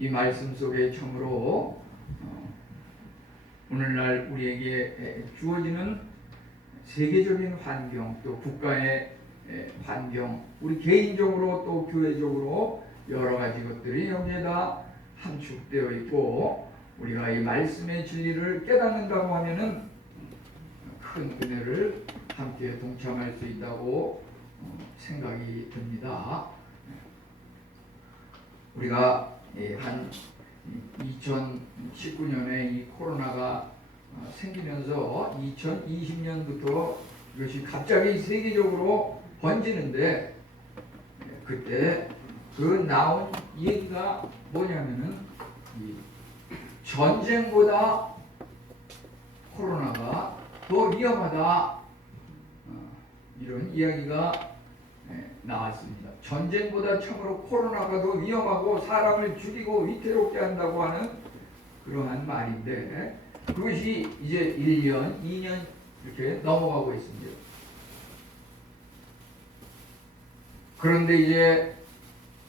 이 말씀 속에 참으로 오늘날 우리에게 주어지는 세계적인 환경, 또 국가의 환경, 우리 개인적으로 또 교회적으로 여러 가지 것들이 여기에 다 함축되어 있고, 우리가 이 말씀의 진리를 깨닫는다고 하면은 큰 은혜를 함께 동참할 수 있다고 생각이 듭니다. 우리가 한 2019년에 이 코로나가 생기면서 2020년부터 이것이 갑자기 세계적으로 번지는데, 그때 그 나온 얘기가 뭐냐면은 이 전쟁보다 코로나가 더 위험하다, 이런 이야기가 나왔습니다. 전쟁보다 참으로 코로나가 더 위험하고 사람을 죽이고 위태롭게 한다고 하는 그러한 말인데, 그것이 이제 1년, 2년 이렇게 넘어가고 있습니다. 그런데 이제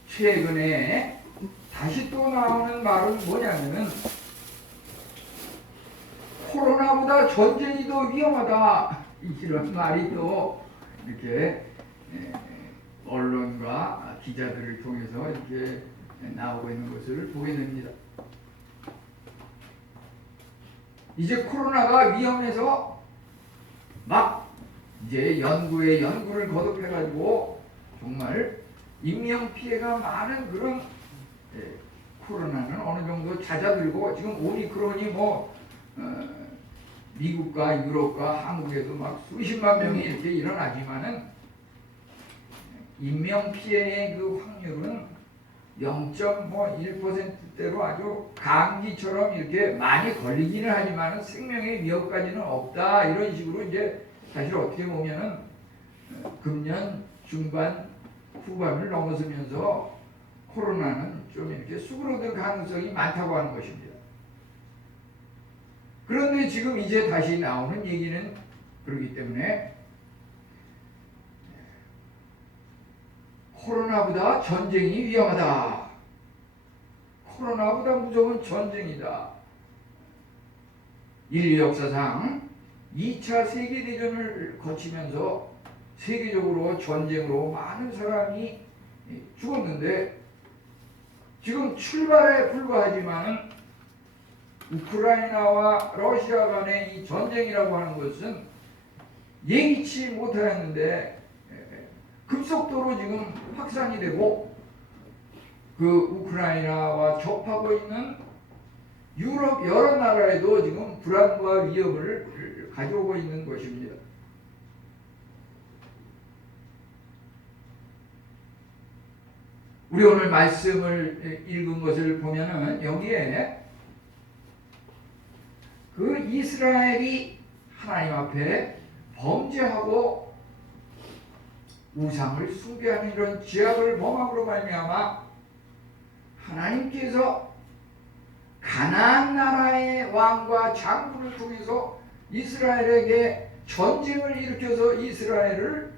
최근에 다시 또 나오는 말은 뭐냐면은 코로나보다 전쟁이 더 위험하다, 이런 말이 또 이렇게 언론과 기자들을 통해서 이렇게 나오고 있는 것을 보게 됩니다. 이제 코로나가 위험해서 막 이제 연구를 거듭해가지고 정말 인명피해가 많은 그런 코로나는 어느 정도 잦아들고, 지금 오미크론이 미국과 유럽과 한국에도 막 수십만 명이 이렇게 일어나지만은 인명피해의 그 확률은 0.1%대로 아주 감기처럼 이렇게 많이 걸리기는 하지만 생명의 위협까지는 없다, 이런 식으로 이제 사실 어떻게 보면은 금년 중반 후반을 넘어서면서 코로나는 좀 이렇게 수그러들 가능성이 많다고 하는 것입니다. 그런데 지금 이제 다시 나오는 얘기는 그렇기 때문에 코로나보다 전쟁이 위험하다. 코로나보다 무조건 전쟁이다. 인류 역사상 2차 세계대전을 거치면서 세계적으로 전쟁으로 많은 사람이 죽었는데, 지금 출발에 불과하지만은 우크라이나와 러시아 간의 이 전쟁이라고 하는 것은 예기치 못하였는데 급속도로 지금 확산이 되고, 그 우크라이나와 접하고 있는 유럽 여러 나라에도 지금 불안과 위협을 가져오고 있는 것입니다. 우리 오늘 말씀을 읽은 것을 보면은 여기에 그 이스라엘이 하나님 앞에 범죄하고 우상을 숭배하는 이런 죄악을 범함으로 말미암아 하나님께서 가나안 나라의 왕과 장군을 통해서 이스라엘에게 전쟁을 일으켜서 이스라엘을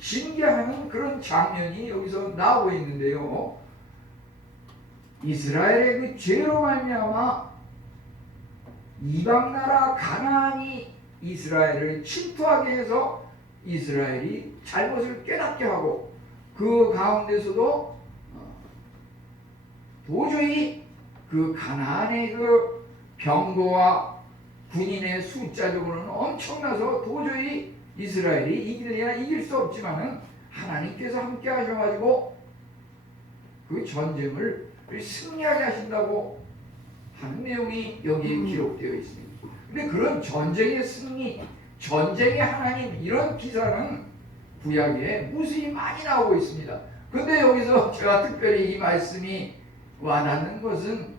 징계하는 그런 장면이 여기서 나오고 있는데요. 이스라엘의 그 죄로 말미암아 이방 나라 가나안이 이스라엘을 침투하게 해서 이스라엘이 잘못을 깨닫게 하고, 그 가운데서도 도저히 그 가나안의 그 병거와 군인의 숫자적으로는 엄청나서 도저히 이스라엘이 이길 수 없지만은 하나님께서 함께 하셔가지고 그 전쟁을 승리하게 하신다고 하는 내용이 여기에 기록되어 있습니다. 근데 그런 전쟁의 승리, 전쟁의 하나님, 이런 기사는 구약에 무수히 많이 나오고 있습니다. 근데 여기서 제가 특별히 이 말씀이 와닿는 것은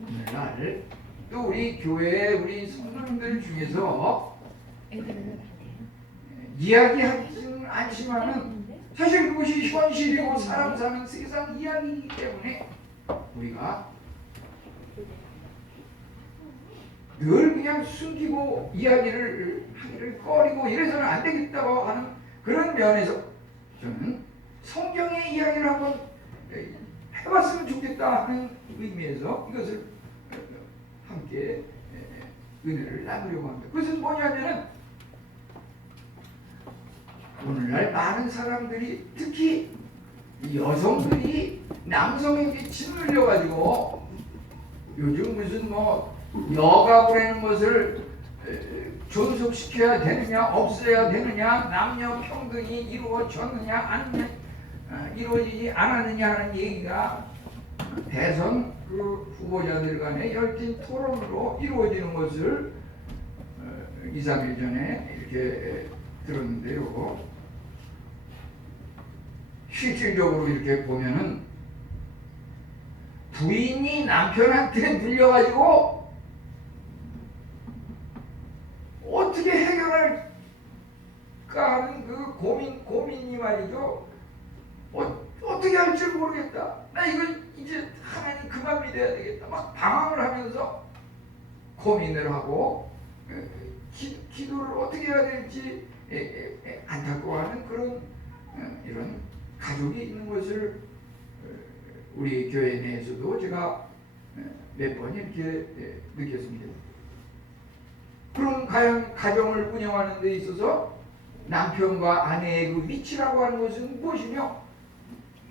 오늘날 또 우리 교회의 우리 성도님들 중에서 이야기하지는 않지만은 사실 그것이 현실이고 사람 사는 세상 이야기이기 때문에 우리가 늘 그냥 숨기고 이야기를 하기를 꺼리고 이래서는 안 되겠다고 하는 그런 면에서 저는 성경의 이야기를 한번 해봤으면 좋겠다 하는 의미에서 이것을 함께 은혜를 나누려고 합니다. 그것은 뭐냐면은 오늘날 많은 사람들이 특히 여성들이 남성에게 짓눌려가지고 요즘 무슨 뭐 여가부라는 것을 존속시켜야 되느냐 없애야 되느냐 남녀 평등이 이루어졌느냐 아니냐 이루어지지 않았느냐 하는 얘기가 대선 그 후보자들 간의 열띤 토론으로 이루어지는 것을 2, 3일 전에 이렇게 들었는데요. 실질적으로 이렇게 보면은 부인이 남편한테 물려가지고 어떻게 해결할까 하는 그 고민이 말이죠. 어떻게 할 줄 모르겠다. 나 이거 이제 하나님 그만 믿어야 되겠다. 막 방황을 하면서 고민을 하고 기도를 어떻게 해야 될지 안타까워하는 그런 이런 가족이 있는 것을 우리 교회 내에서도 제가 몇 번 이렇게 느꼈습니다. 그럼 과연 가정을 운영하는 데 있어서 남편과 아내의 그 위치라고 하는 것은 무엇이며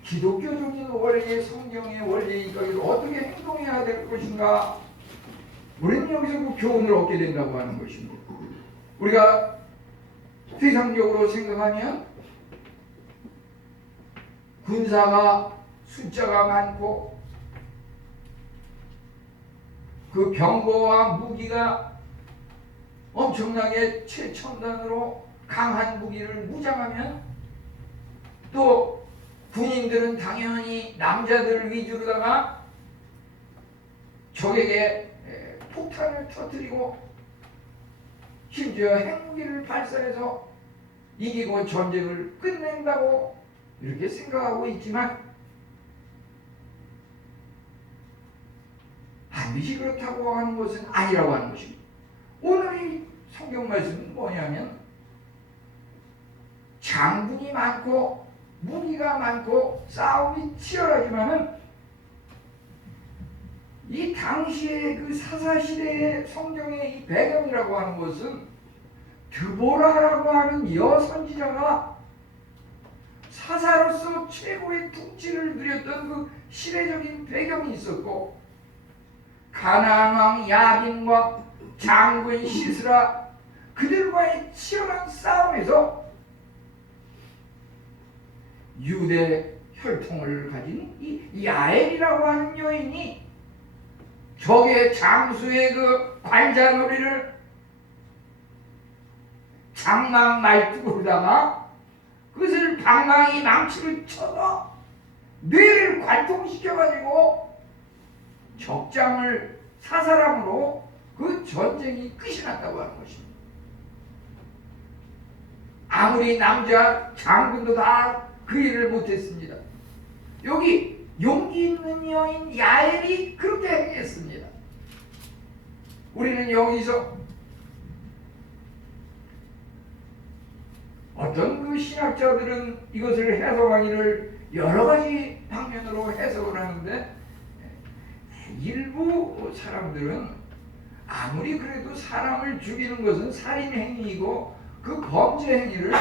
기독교적인 원리의 성경의 원리니까 어떻게 행동해야 될 것인가 우리는 여기서 그 교훈을 얻게 된다고 하는 것입니다. 우리가 세상적으로 생각하면 군사가 숫자가 많고 그 병거와 무기가 엄청나게 최첨단으로 강한 무기를 무장하면 또 군인들은 당연히 남자들 위주로다가 적에게 폭탄을 터뜨리고 심지어 핵무기를 발사해서 이기고 전쟁을 끝낸다고 이렇게 생각하고 있지만 반드시 그렇다고 하는 것은 아니라고 하는 것입니다. 오늘 이 성경 말씀은 뭐냐면 장군이 많고 무기가 많고 싸움이 치열하지만은 이 당시의 그 사사시대의 성경의 이 배경이라고 하는 것은 드보라라고 하는 여선지자가 사사로서 최고의 통치를 누렸던 그 시대적인 배경이 있었고 가나안 왕 야빈과 장군 시스라 그들과의 치열한 싸움에서 유대 혈통을 가진 이 야엘이라고 하는 여인이 적의 장수의 그 관자놀이를 장막 말뚝으로다가 그것을 방망이 망치를 쳐서 뇌를 관통시켜가지고 적장을 사사람으로 그 전쟁이 끝이 났다고 하는 것입니다. 아무리 남자 장군도 다 그 일을 못했습니다. 여기 용기 있는 여인 야엘이 그렇게 행했습니다. 우리는 여기서 어떤 그 신학자들은 이것을 해석하기를 여러 가지 방면으로 해석을 하는데 일부 사람들은 아무리 그래도 사람을 죽이는 것은 살인행위이고 그 범죄 행위를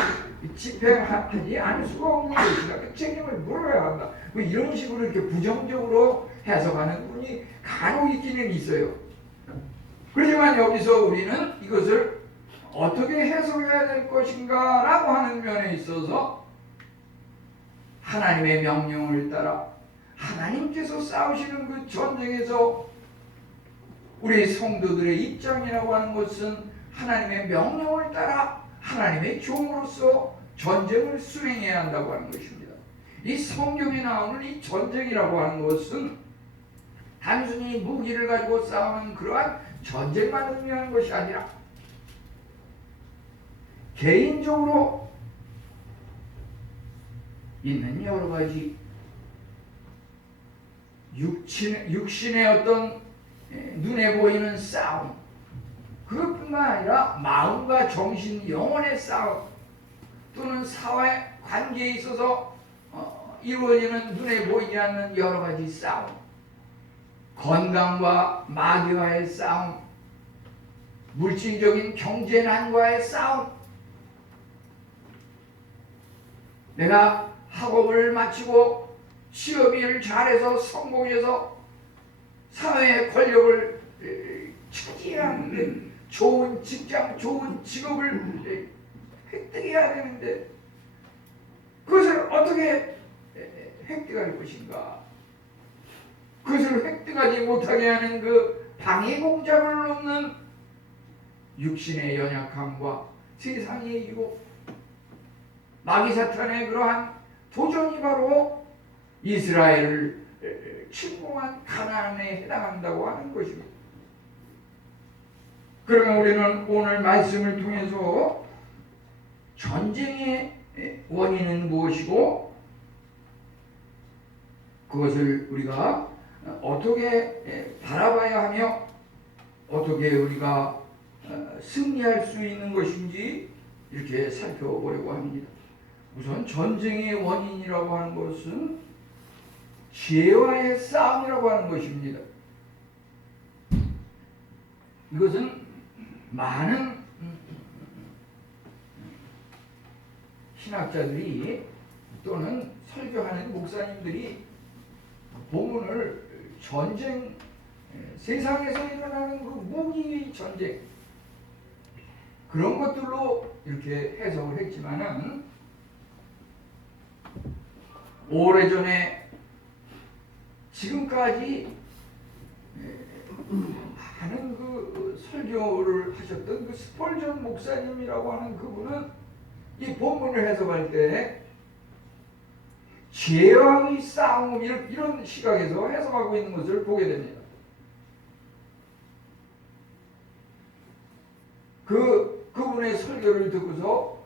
집행하지 않을 수가 없는 것이다. 그 책임을 물어야 한다. 뭐 이런 식으로 이렇게 부정적으로 해석하는 분이 간혹 있기는 있어요. 그렇지만 여기서 우리는 이것을 어떻게 해석해야 될 것인가 라고 하는 면에 있어서 하나님의 명령을 따라 하나님께서 싸우시는 그 전쟁에서 우리 성도들의 입장이라고 하는 것은 하나님의 명령을 따라 하나님의 종으로서 전쟁을 수행해야 한다고 하는 것입니다. 이 성경에 나오는 이 전쟁이라고 하는 것은 단순히 무기를 가지고 싸우는 그러한 전쟁만 의미하는 것이 아니라 개인적으로 있는 여러 가지 육신의 어떤 눈에 보이는 싸움, 그것뿐만 아니라 마음과 정신, 영혼의 싸움, 또는 사회 관계에 있어서 이루어지는 눈에 보이지 않는 여러 가지 싸움, 건강과 마귀와의 싸움, 물질적인 경제난과의 싸움, 내가 학업을 마치고 취업을 잘해서 성공해서 사회의 권력을 차지해야 하는데, 좋은 직장, 좋은 직업을 획득해야 되는데 그것을 어떻게 획득할 것인가? 그것을 획득하지 못하게 하는 그 방해 공작을 놓는 육신의 연약함과 세상의 유혹, 마귀 사탄의 그러한 도전이 바로 이스라엘을 침공한 가나안에 해당한다고 하는 것입니다. 그러면 우리는 오늘 말씀을 통해서 전쟁의 원인은 무엇이고 그것을 우리가 어떻게 바라봐야 하며 어떻게 우리가 승리할 수 있는 것인지 이렇게 살펴보려고 합니다. 우선 전쟁의 원인이라고 하는 것은 죄와의 싸움이라고 하는 것입니다. 이것은 많은 신학자들이 또는 설교하는 목사님들이 본문을 전쟁, 세상에서 일어나는 그 무기 전쟁 그런 것들로 이렇게 해석을 했지만은 오래전에 지금까지 많은 그 설교를 하셨던 그 스펄전 목사님이라고 하는 그분은 이 본문을 해석할 때 죄와의 싸움 이런 시각에서 해석하고 있는 것을 보게 됩니다. 그분의 설교를 듣고서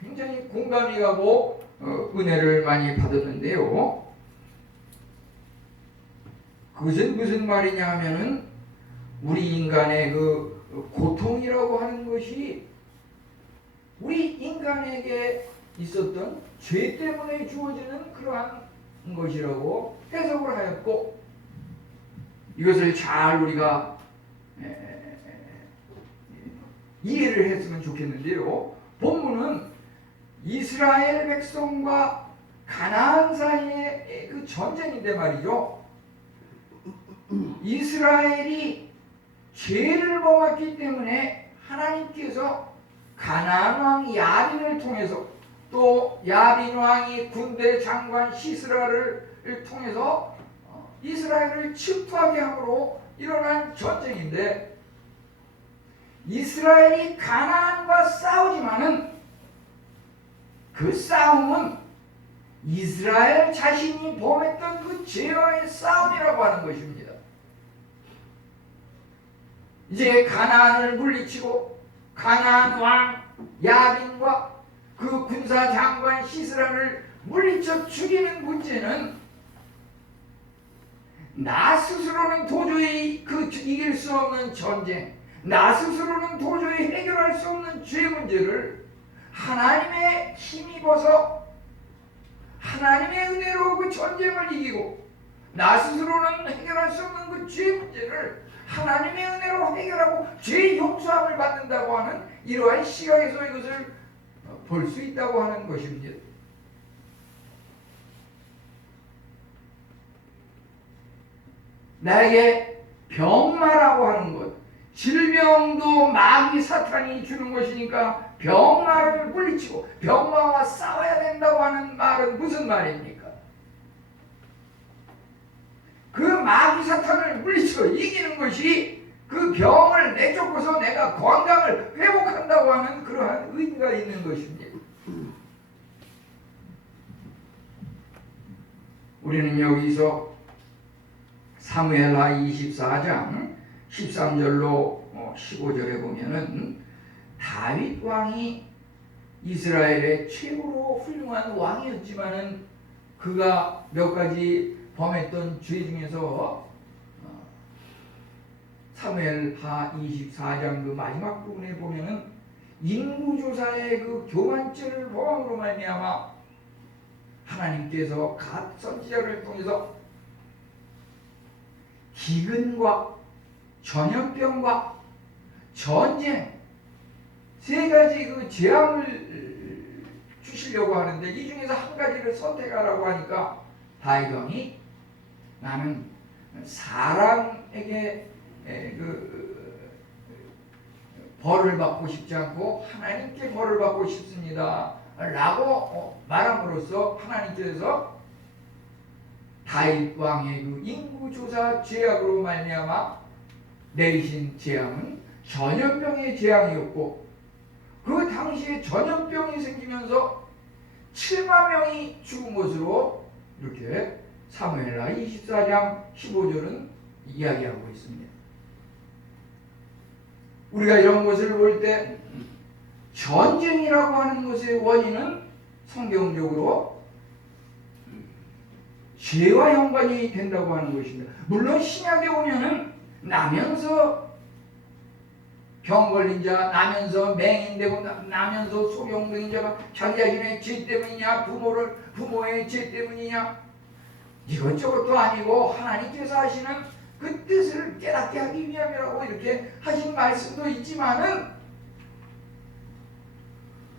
굉장히 공감이 가고 은혜를 많이 받았는데요. 그것은 무슨 말이냐 하면은 우리 인간의 그 고통이라고 하는 것이 우리 인간에게 있었던 죄 때문에 주어지는 그러한 것이라고 해석을 하였고 이것을 잘 우리가 이해를 했으면 좋겠는데요. 본문은 이스라엘 백성과 가나안 사이의 그 전쟁인데 말이죠. 이스라엘이 죄를 범했기 때문에 하나님께서 가나안 왕 야빈을 통해서 또 야빈 왕이 군대 장관 시스라를 통해서 이스라엘을 침투하게 함으로 일어난 전쟁인데 이스라엘이 가나안과 싸우지만은 그 싸움은 이스라엘 자신이 범했던 그 죄와의 싸움이라고 하는 것입니다. 이제 가나안을 물리치고 가나안 왕 야빈과 그 군사 장관 시스라를 물리쳐 죽이는 문제는 나 스스로는 도저히 이길 수 없는 전쟁, 나 스스로는 도저히 해결할 수 없는 죄 문제를 하나님의 힘입어서 하나님의 은혜로 그 전쟁을 이기고 나 스스로는 해결할 수 없는 그 죄 문제를 하나님의 은혜로 해결하고 죄 용서함을 받는다고 하는 이러한 시각에서 이것을 볼 수 있다고 하는 것입니다. 나에게 병마라고 하는 것, 질병도 마귀 사탄이 주는 것이니까 병마를 물리치고 병마와 싸워야 된다고 하는 말은 무슨 말입니까? 그 마귀 사탄을 물리쳐 이기는 것이 그 병을 내쫓고서 내가 건강을 회복한다고 하는 그러한 의미가 있는 것입니다. 우리는 여기서 사무엘하 24장 13절로 15절에 보면은 다윗 왕이 이스라엘의 최고로 훌륭한 왕이었지만은 그가 몇 가지 범했던 죄 중에서 사무엘하 24장 그 마지막 부분에 보면은 인구조사의 그 교만죄를 범함으로 말미암아 하나님께서 각 선지자를 통해서 기근과 전염병과 전쟁 세 가지 그 재앙을 주시려고 하는데 이 중에서 한 가지를 선택하라고 하니까 다윗왕이 나는 사람에게 벌을 받고 싶지 않고 하나님께 벌을 받고 싶습니다 라고 말함으로써 하나님께서 다윗 왕의 그 인구조사 죄악으로 말미암아 내리신 재앙은 전염병의 재앙이었고 그 당시에 전염병이 생기면서 7만 명이 죽은 것으로 이렇게 사무엘하 24장 15절은 이야기하고 있습니다. 우리가 이런 것을 볼 때 전쟁이라고 하는 것의 원인은 성경적으로 죄와 연관이 된다고 하는 것입니다. 물론 신약에 보면은 나면서 병 걸린 자, 나면서 맹인되고 나면서 소경된 자가 자기 자신의 죄 때문이냐 부모의 죄 때문이냐 이것저것도 아니고 하나님께서 하시는 그 뜻을 깨닫게 하기 위함이라고 이렇게 하신 말씀도 있지만은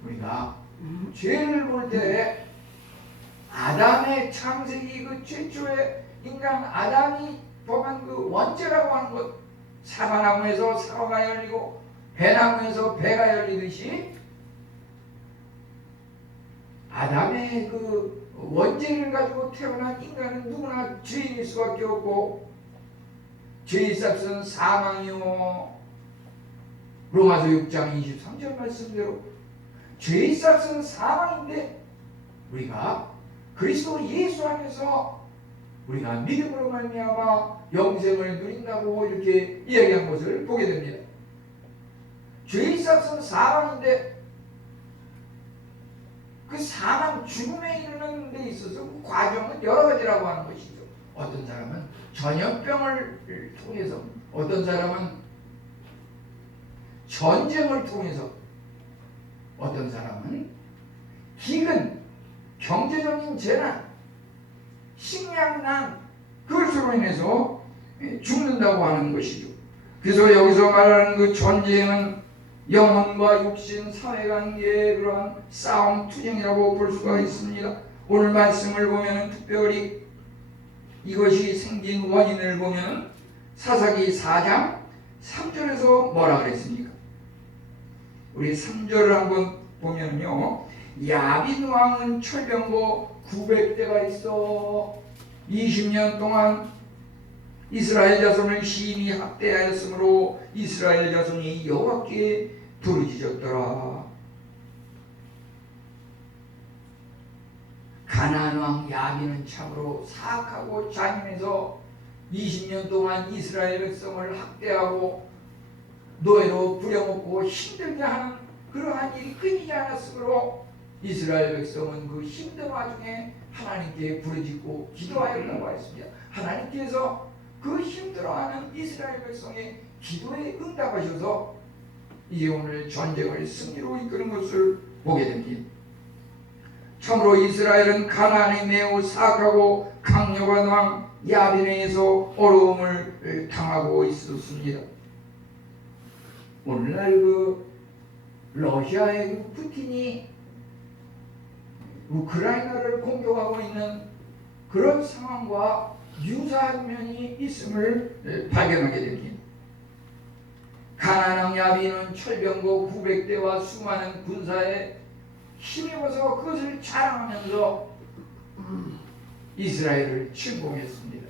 우리가 죄를 볼 때 아담의 창세기 그 최초의 인간 아담이 범한 그 원죄라고 하는 것 사과나무에서 사과가 열리고 배나무에서 배가 열리듯이 아담의 그 원죄를 가지고 태어난 인간은 누구나 죄인일 수밖에 없고 죄의 값은 사망이요 로마서 6장 23절 말씀대로 죄의 값은 사망인데 우리가 그리스도 예수 안에서 우리가 믿음으로 말미암아 영생을 누린다고 이렇게 이야기한 것을 보게 됩니다. 죄의 값은 사망인데 그 사망 죽음에 이르는 데 있어서 그 과정은 여러 가지라고 하는 것이죠. 어떤 사람은 전염병을 통해서 어떤 사람은 전쟁을 통해서 어떤 사람은 기근 경제적인 재난 식량난 그것으로 인해서 죽는다고 하는 것이죠. 그래서 여기서 말하는 그 전쟁은 영혼과 육신, 사회관계의 그러한 싸움, 투쟁이라고 볼 수가 있습니다. 오늘 말씀을 보면 특별히 이것이 생긴 원인을 보면 사사기 4장 3절에서 뭐라 그랬습니까? 우리 3절을 한번 보면요. 야빈 왕은 철병거 900대가 있어 20년 동안 이스라엘 자손을 심히 학대하였으므로 이스라엘 자손이 여호와께 부르짖었더라. 가나안 왕 야빈은 참으로 사악하고 잔인해서 20년 동안 이스라엘 백성을 학대하고 노예로 부려먹고 힘들게 하는 그러한 일이 끊이지 않았으므로 이스라엘 백성은 그 힘든 와중에 하나님께 부르짖고 기도하였다고 했습니다. 하나님께서 그 힘들어하는 이스라엘 백성의 기도에 응답하셔서 이제 오늘 전쟁을 승리로 이끄는 것을 보게 됩니다. 참으로 이스라엘은 가나안에 매우 사악하고 강력한 왕 야빈에 의해서 어려움을 당하고 있었습니다. 오늘날 그 러시아의 그 푸틴이 우크라이나를 공격하고 있는 그런 상황과 유사한 면이 있음을 발견하게 됩니다. 가나안 왕 야빈은 철병거 900대와 수많은 군사에 힘입어서 그것을 자랑하면서 이스라엘을 침공했습니다.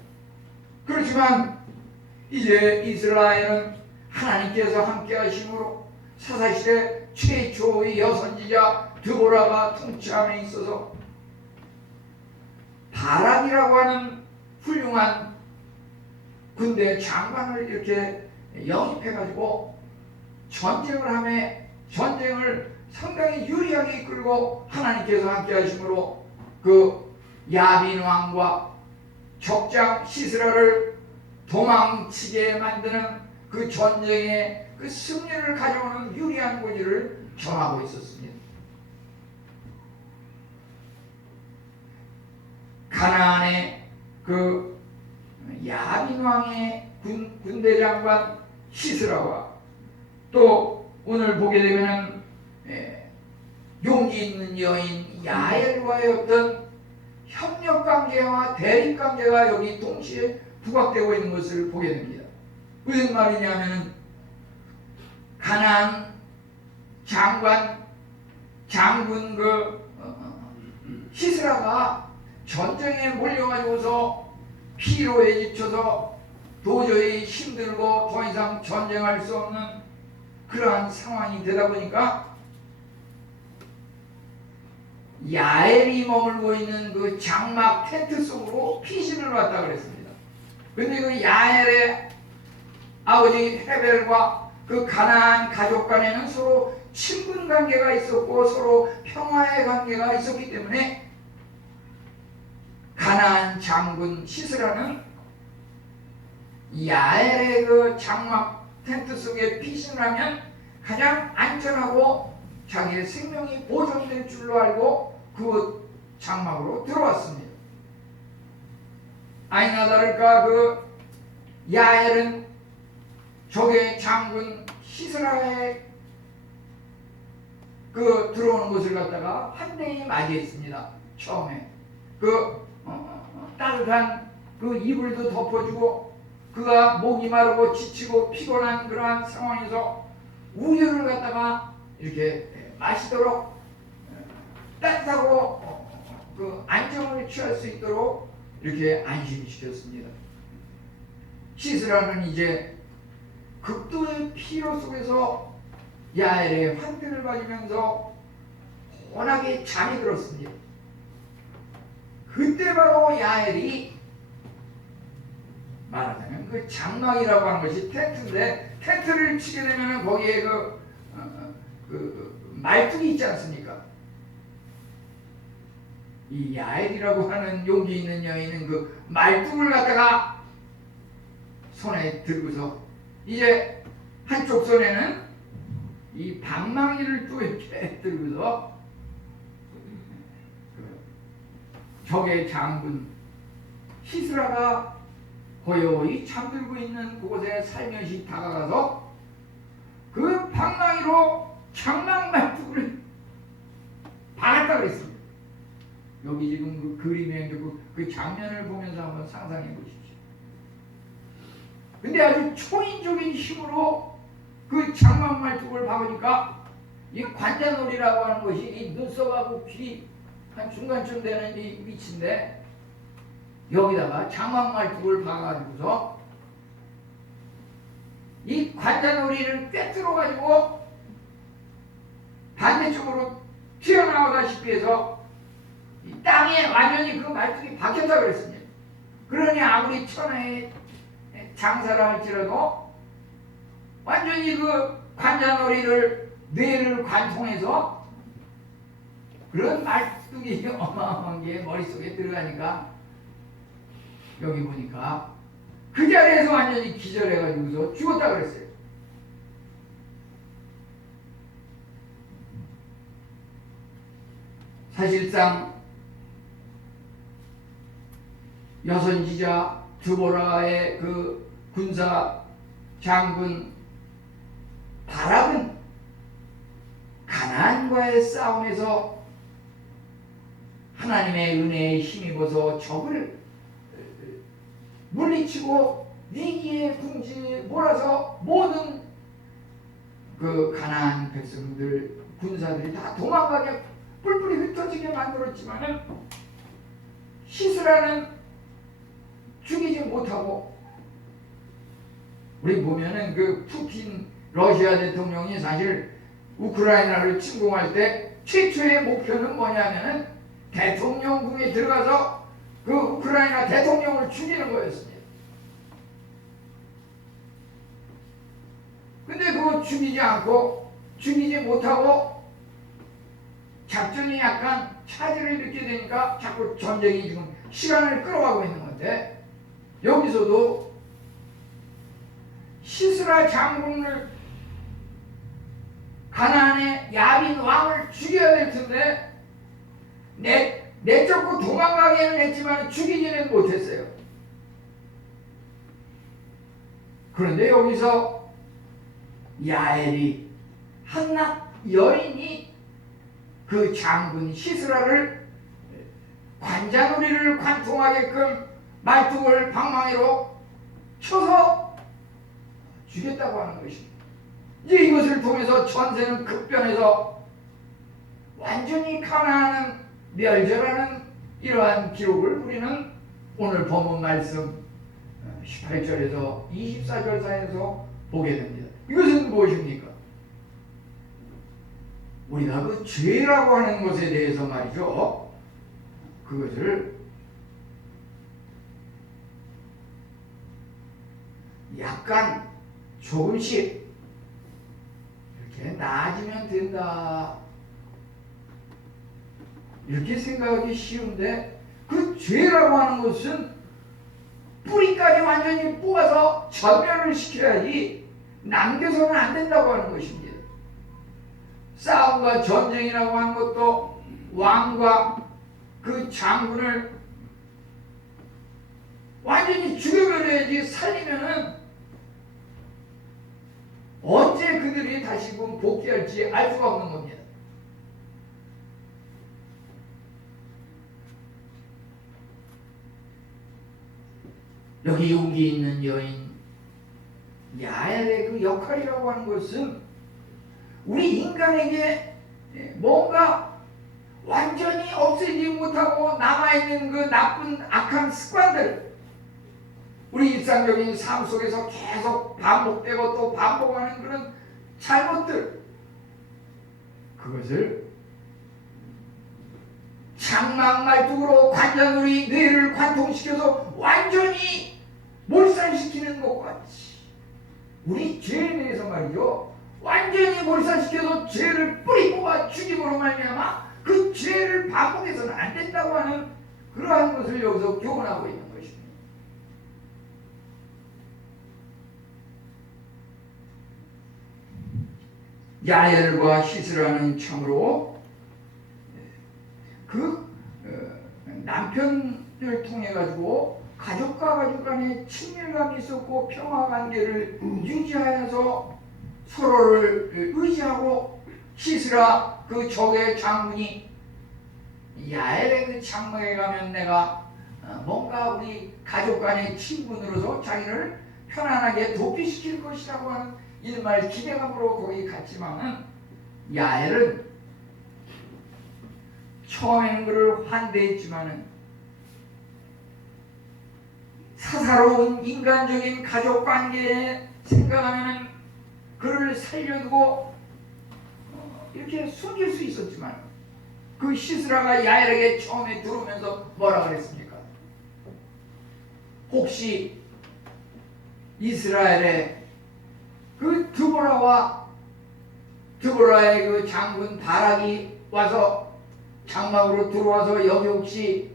그렇지만 이제 이스라엘은 하나님께서 함께 하심으로 사사시대 최초의 여선지자 드보라가 통치함에 있어서 바락이라고 하는 훌륭한 군대 장관을 이렇게 영입해가지고 전쟁을 하며 전쟁을 상당히 유리하게 이끌고 하나님께서 함께 하심으로 그 야빈 왕과 적장 시스라를 도망치게 만드는 그 전쟁의 그 승리를 가져오는 유리한 고지를 점하고 있었습니다. 가나안의 그 야빈 왕의 군대장관 시스라와 또 오늘 보게 되면 용기 있는 여인 야엘과의 어떤 협력관계와 대립관계가 여기 동시에 부각되고 있는 것을 보게 됩니다. 무슨 말이냐면 가나안 장군 시스라가 전쟁에 몰려가지고서 피로에 지쳐서 도저히 힘들고 더 이상 전쟁할 수 없는 그러한 상황이 되다 보니까 야엘이 머물고 있는 그 장막 텐트 속으로 피신을 왔다 그랬습니다. 근데 그 야엘의 아버지 헤벨과 그 가나안 가족 간에는 서로 친분 관계가 있었고 서로 평화의 관계가 있었기 때문에 가나안 장군 시스라는 야엘의 그 장막 텐트 속에 피신을 하면 가장 안전하고 자기의 생명이 보존될 줄로 알고 그 장막으로 들어왔습니다. 아니나 다를까 그 야엘은 적의 장군 시스라의 그 들어오는 것을 갖다가 환대히 맞이했습니다. 처음에 따뜻한 그 이불도 덮어주고 그가 목이 마르고 지치고 피곤한 그러한 상황에서 우유를 갖다가 이렇게 마시도록 따뜻하고 그 안정을 취할 수 있도록 이렇게 안심시켰습니다. 시스라는 이제 극도의 피로 속에서 야엘의 환대를 받으면서 워낙에 잠이 들었습니다. 그때 바로 야엘이 말하자면 그 장막이라고 하는 것이 텐트인데 텐트를 치게 되면 거기에 말뚝이 있지 않습니까? 이 야엘이라고 하는 용기 있는 여인은 그 말뚝을 갖다가 손에 들고서 이제 한쪽 손에는 이 방망이를 또 이렇게 들고서 적의 장군 시스라가 고요히 잠들고 있는 그곳에 살며시 다가가서 그 방망이로 장막 말뚝을 박았다 그랬습니다. 여기 지금 그 그림에 그 장면을 보면서 한번 상상해 보십시오. 근데 아주 초인적인 힘으로 그 장막 말뚝을 박으니까 이 관자놀이라고 하는 것이 이 눈썹하고 귀 한 중간쯤 되는 이 위치인데 여기다가 장막 말뚝을 박아가지고서 이 관자놀이를 꿰뚫어 가지고 반대쪽으로 튀어나오다시피 해서 이 땅에 완전히 그 말뚝이 박혔다 그랬습니다. 그러니 아무리 천하의 장사라 할지라도 완전히 그 관자놀이를 뇌를 관통해서 그런 말뚝이 어마어마한 게 머릿속에 들어가니까 여기 보니까 그 자리에서 완전히 기절해가지고서 죽었다 그랬어요. 사실상 여선지자 드보라의 그 군사 장군 바락은 가나안과의 싸움에서 하나님의 은혜에 힘입어서 적을 물리치고 위기의 궁지에 몰아서 모든 그 가나안 백성들 군사들이 다 도망가게 뿔뿔이 흩어지게 만들었지만은 시스라는 죽이지 못하고 우리 보면은 그 푸틴 러시아 대통령이 사실 우크라이나를 침공할 때 최초의 목표는 뭐냐면은 대통령궁에 들어가서 그 우크라이나 대통령을 죽이는 거였습니다. 근데 그거 죽이지 못하고 작전이 약간 차질을 일으키게 되니까 자꾸 전쟁이 지금 시간을 끌어가고 있는 건데 여기서도 시스라 장군을 가나안의 야빈 왕을 죽여야 될 텐데 내쫓고 도망가기는 했지만 죽이지는 못했어요. 그런데 여기서 야엘이 한낱 여인이 그 장군 시스라를 관자놀이를 관통하게끔 말뚝을 방망이로 쳐서 죽였다고 하는 것입니다. 이제 이것을 통해서 전세는 급변해서 완전히 가나안은 멸절하는 이러한 기록을 우리는 오늘 본문 말씀 18절에서 24절 사이에서 보게 됩니다. 이것은 무엇입니까? 우리가 그 죄라고 하는 것에 대해서 말이죠. 그것을 약간 조금씩 이렇게 나아지면 된다. 이렇게 생각하기 쉬운데 그 죄라고 하는 것은 뿌리까지 완전히 뽑아서 전멸을 시켜야지 남겨서는 안 된다고 하는 것입니다. 싸움과 전쟁이라고 하는 것도 왕과 그 장군을 완전히 죽여버려야지 살리면은 언제 그들이 다시금 복귀할지 알 수가 없는 겁니다. 여기 용기 있는 여인 야엘의 그 역할이라고 하는 것은 우리 인간에게 뭔가 완전히 없애지 못하고 남아있는 그 나쁜 악한 습관들, 우리 일상적인 삶 속에서 계속 반복되고 또 반복하는 그런 잘못들, 그것을 장막말뚝으로 관자놀이 뇌를 관통시켜서 완전히 몰살시키는 것 같이 우리 죄에 대해서 말이죠, 완전히 몰살시켜서 죄를 뿌리 뽑아 죽임으로 말미암아 그 죄를 반복해서는 안 된다고 하는 그러한 것을 여기서 교훈하고 있는 것입니다. 야엘과 시스라는 참으로 그 남편을 통해 가지고 가족과 가족 간에 친밀감이 있었고 평화 관계를 유지하여서 서로를 의지하고, 시스라 그 적의 장군이 야엘의 그 장막에 가면 내가 뭔가 우리 가족 간의 친분으로서 자기를 편안하게 도피시킬 것이라고 하는 일말 기대감으로 거기 갔지만은 야엘은 처음에는 그를 환대했지만은 사사로운 인간적인 가족 관계에 생각하면은 그를 살려두고 이렇게 숨길 수 있었지만 그 시스라가 야엘에게 처음에 들어오면서 뭐라 그랬습니까? 혹시 이스라엘의 그 드보라의 그 장군 바락이 와서 장막으로 들어와서 여기 혹시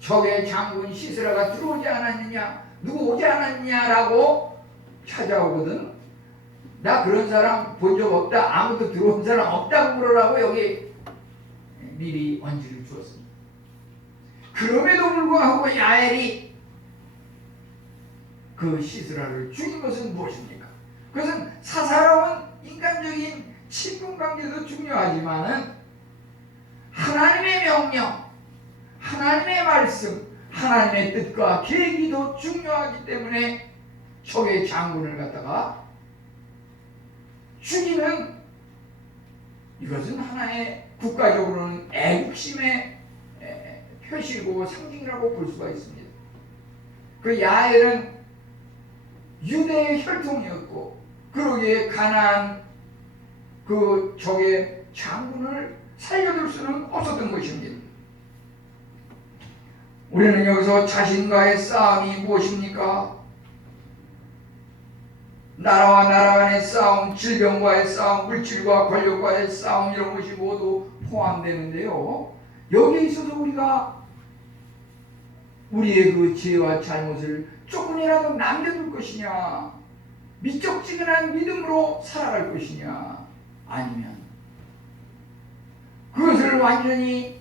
적의 장군 시스라가 들어오지 않았느냐, 누구 오지 않았냐라고 찾아오거든. 나 그런 사람 본 적 없다, 아무도 들어온 사람 없다고 그러라고 여기 미리 언지를 주었습니다. 그럼에도 불구하고 야엘이 그 시스라를 죽인 것은 무엇입니까? 그것은 사사로운 인간적인 친분관계도 중요하지만은 하나님의 명령, 하나님의 말씀, 하나님의 뜻과 계획이 더 중요하기 때문에 적의 장군을 갖다가 죽이는, 이것은 하나의 국가적으로는 애국심의 표시고 상징이라고 볼 수가 있습니다. 그 야엘은 유대의 혈통이었고 그러기에 가나안 그 적의 장군을 살려둘 수는 없었던 것입니다. 우리는 여기서 자신과의 싸움이 무엇입니까? 나라와 나라 간의 싸움, 질병과의 싸움, 물질과 권력과의 싸움, 이런 것이 모두 포함되는데요. 여기에 있어서 우리가 우리의 그 죄와 잘못을 조금이라도 남겨둘 것이냐, 미적지근한 믿음으로 살아갈 것이냐, 아니면 그것을 완전히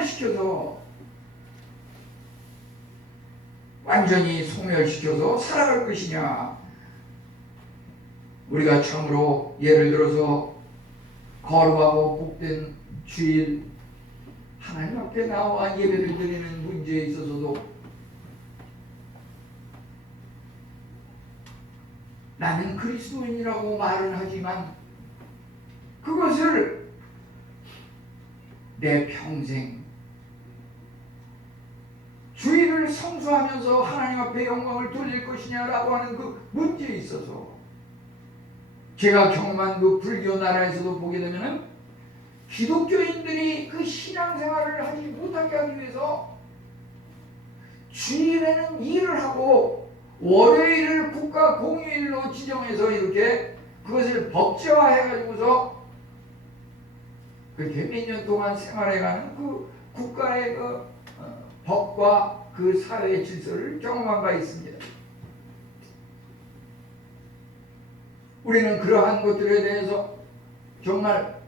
부활시켜서 완전히 소멸시켜서 살아갈 것이냐? 우리가 참으로 예를 들어서 거룩하고 복된 주일 하나님 앞에 나와 예배를 드리는 문제에 있어서도 나는 그리스도인이라고 말은 하지만 그것을 내 평생 주일을 성수하면서 하나님 앞에 영광을 돌릴 것이냐라고 하는 그 문제에 있어서 제가 경험한 그 불교 나라에서도 보게 되면은 기독교인들이 그 신앙생활을 하지 못하게 하기 위해서 주일에는 일을 하고 월요일을 국가 공휴일로 지정해서 이렇게 그것을 법제화해가지고서 그렇게 몇 년 동안 생활해가는 그 국가의 그 법과 그 사회의 질서를 경험한 바 있습니다. 우리는 그러한 것들에 대해서 정말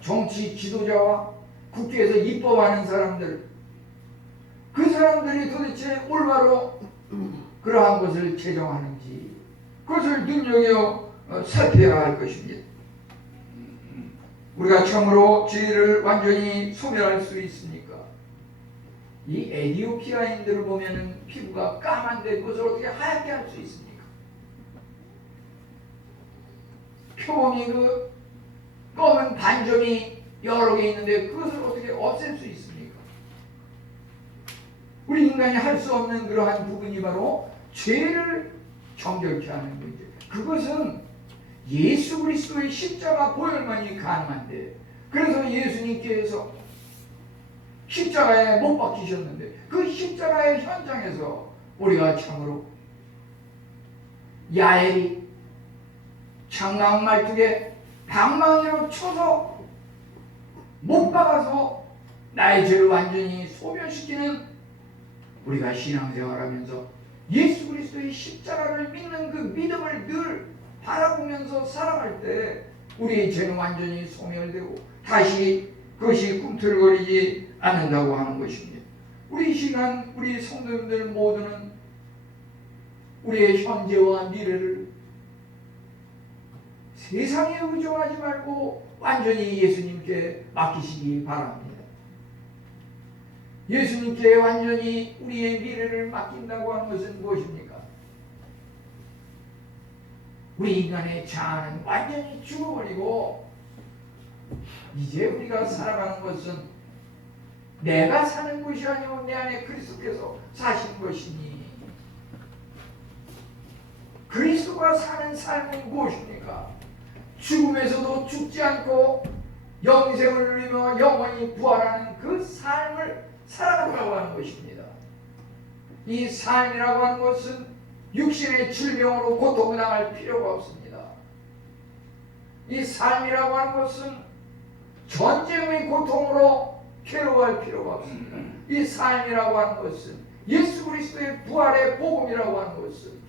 정치 지도자와 국회에서 입법하는 사람들, 그 사람들이 도대체 올바로 그러한 것을 제정하는지 그것을 눈여겨 살펴야 할 것입니다. 우리가 참으로 죄를 완전히 소멸할 수 있습니까? 이 에티오피아인들을 보면은 피부가 까만데 그것을 어떻게 하얗게 할 수 있습니까? 표범이 그 검은 반점이 여러 개 있는데 그것을 어떻게 없앨 수 있습니까? 우리 인간이 할 수 없는 그러한 부분이 바로 죄를 정결케 하는 문제. 그것은 예수 그리스도의 십자가 보혈만이 가능한데, 그래서 예수님께서 십자가에 못 박히셨는데 그 십자가의 현장에서 우리가 참으로 야엘이 장막 말뚝에 방망이로 쳐서 못 박아서 나의 죄를 완전히 소멸시키는 우리가 신앙생활하면서 예수 그리스도의 십자가를 믿는 그 믿음을 늘 바라보면서 살아갈 때 우리의 죄는 완전히 소멸되고 다시 그것이 꿈틀거리지 않는다고 하는 것입니다. 우리 이 시간 우리 성도님들 모두는 우리의 현재와 미래를 세상에 의존하지 말고 완전히 예수님께 맡기시기 바랍니다. 예수님께 완전히 우리의 미래를 맡긴다고 하는 것은 무엇입니까? 우리 인간의 자아는 완전히 죽어버리고 이제 우리가 살아가는 것은 내가 사는 것이 아니고 내 안에 그리스도께서 사신 것이니, 그리스도가 사는 삶은 무엇입니까? 죽음에서도 죽지 않고 영생을 누리며 영원히 부활하는 그 삶을 살아가라고 하는 것입니다. 이 삶이라고 하는 것은 육신의 질병으로 고통을 당할 필요가 없습니다. 이 삶이라고 하는 것은 전쟁의 고통으로 괴로워할 필요가 없습니다. 이 삶이라고 하는 것은 예수 그리스도의 부활의 복음이라고 하는 것은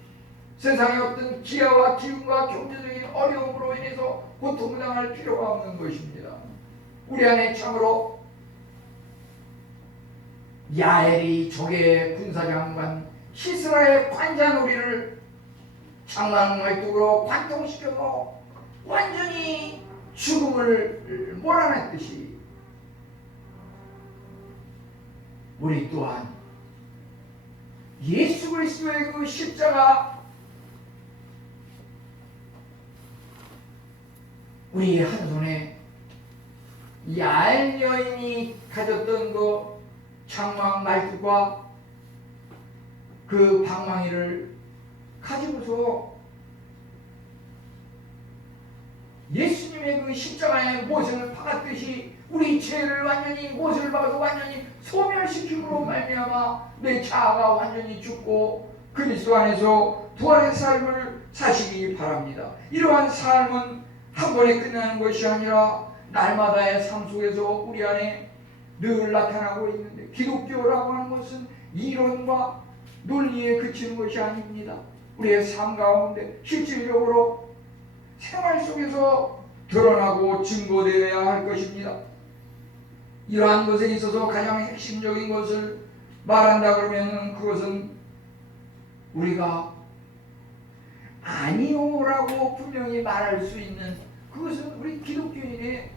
세상의 어떤 기아와 기운과 경제적인 어려움으로 인해서 고통을 당할 필요가 없는 것입니다. 우리 안에 참으로 야엘이 적의 군사장관 시스라의 관자놀이를 장막 말뚝으로 관통시켜서 완전히 죽음을 몰아냈듯이 우리 또한 예수 그리스도의 그 십자가, 우리 한 손에 야엘 여인이 가졌던 그 장막 말뚝과 그 방망이를 가지고서 예수님의 그 십자가의 못을 박았듯이 우리 죄를 완전히 못을 박아서 완전히 소멸시킴으로 말미암아 내 자아가 완전히 죽고 그리스도 안에서 부활의 삶을 사시기 바랍니다. 이러한 삶은 한 번에 끝나는 것이 아니라 날마다의 삶 속에서 우리 안에 늘 나타나고 있는데, 기독교라고 하는 것은 이론과 논리에 그치는 것이 아닙니다. 우리의 삶 가운데 실질적으로 생활 속에서 드러나고 증거되어야 할 것입니다. 이러한 것에 있어서 가장 핵심적인 것을 말한다 그러면 그것은 우리가 아니오라고 분명히 말할 수 있는, 그것은 우리 기독교인의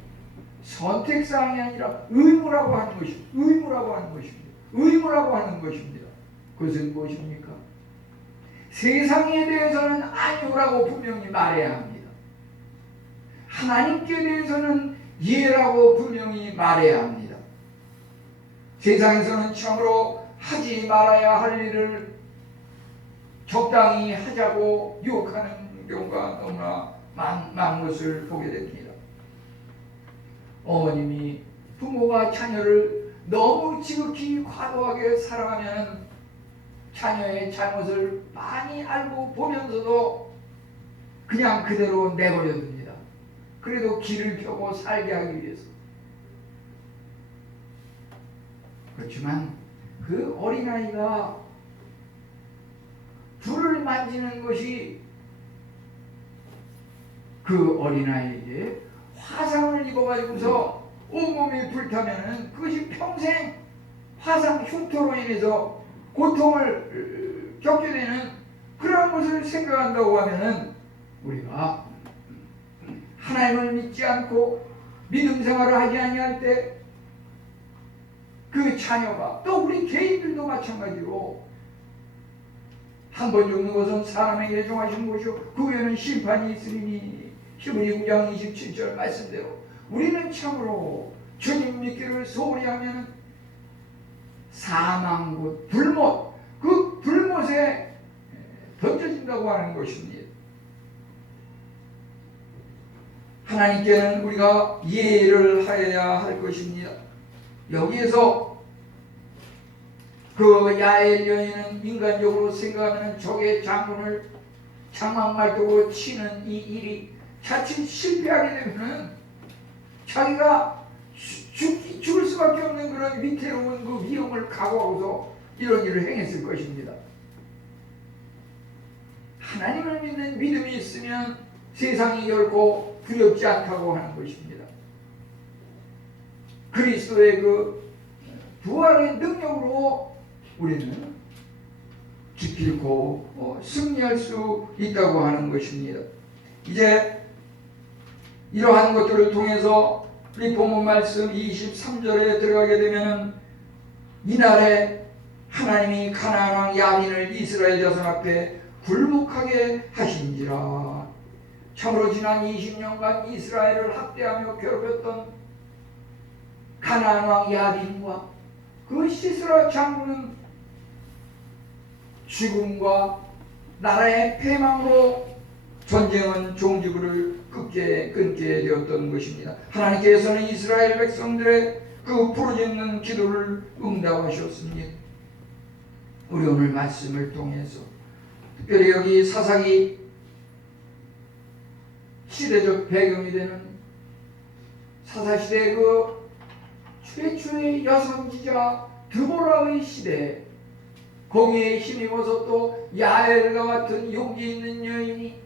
선택사항이 아니라 의무라고 하는 것입니다. 의무라고 하는 것입니다. 의무라고 하는 것입니다. 그것은 무엇입니까? 세상에 대해서는 아니오라고 분명히 말해야 합니다. 하나님께 대해서는 예라고 분명히 말해야 합니다. 세상에서는 참으로 하지 말아야 할 일을 적당히 하자고 유혹하는 경우가 너무나 많은 것을 보게 됩니다. 어머님이 부모가 자녀를 너무 지극히 과도하게 사랑하면 자녀의 잘못을 많이 알고 보면서도 그냥 그대로 내버려 둡니다. 그래도 길을 펴고 살게 하기 위해서. 그렇지만 그 어린아이가 불을 만지는 것이 그 어린아이에게 화상을 입어가지고서 온몸이 불타면은 그것이 평생 화상 흉터로 인해서 고통을 겪게 되는 그런 것을 생각한다고 하면은 우리가 하나님을 믿지 않고 믿음 생활을 하지 아니할 때 그 자녀가, 또 우리 개인들도 마찬가지로 한 번 죽는 것은 사람에게 정하신 것이요 그 후에는 심판이 있으리니 히브리 9장 27절 말씀대로 우리는 참으로 주님 믿기를 소홀히 하면 사망 곧 불못, 그 불못에 던져진다고 하는 것입니다. 하나님께는 우리가 이해를 하여야 할 것입니다. 여기에서 그 야엘 여인은 인간적으로 생각하면 적의 장군을 장막말뚝으로 치는 이 일이 자칫 실패하게 되면은 자기가 죽을 수밖에 없는 그런 위태로운 그 위험을 각오하고서 이런 일을 행했을 것입니다. 하나님을 믿는 믿음이 있으면 세상이 결코 두렵지 않다고 하는 것입니다. 그리스도의 그 부활의 능력으로 우리는 기필코 승리할 수 있다고 하는 것입니다. 이제 이러한 것들을 통해서 우리 본문 말씀 23절에 들어가게 되면 이날에 하나님이 가나안 왕 야빈을 이스라엘 자손 앞에 굴복하게 하신지라. 참으로 지난 20년간 이스라엘을 학대하며 괴롭혔던 가나안 왕 야빈과 그 시스라 장군은 죽음과 나라의 패망으로 전쟁은 종지부를 끊게 되었던 것입니다. 하나님께서는 이스라엘 백성들의 그 부르짖는 기도를 응답하셨습니다. 우리 오늘 말씀을 통해서 특별히 여기 사사기 시대적 배경이 되는 사사시대 그 최초의 여성지자 드보라의 시대, 거기에 힘입어서 또 야엘과 같은 용기 있는 여인이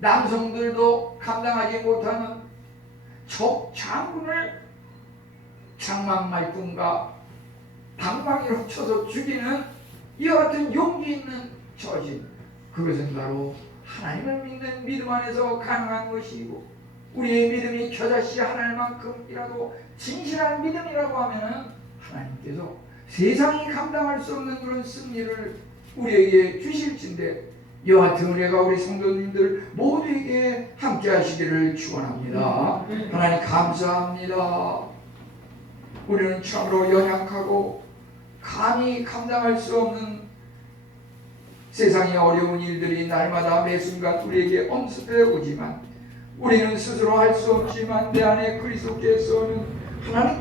남성들도 감당하지 못하는 적 장군을 장막말뚝과 방망이로 쳐서 죽이는 이와 같은 용기 있는 처진, 그것은 바로 하나님을 믿는 믿음 안에서 가능한 것이고, 우리의 믿음이 겨자씨 하나님만큼이라도 진실한 믿음이라고 하면 하나님께서 세상이 감당할 수 없는 그런 승리를 우리에게 주실진데, 이와 같은 은혜가 우리 성도님들 모두에게 함께 하시기를 축원합니다. 하나님 감사합니다. 우리는 참으로 연약하고 감히 감당할 수 없는 세상의 어려운 일들이 날마다 매 순간 우리에게 엄습해 오지만 우리는 스스로 할 수 없지만 내 안에 그리스도께서는 하나님